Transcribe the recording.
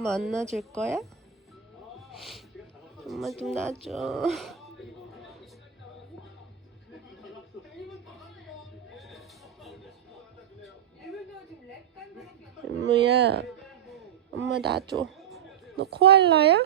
엄마 안 놔줄 거야? 엄마 좀 놔줘. 엠무야, 엄마 놔줘. 너 코알라야?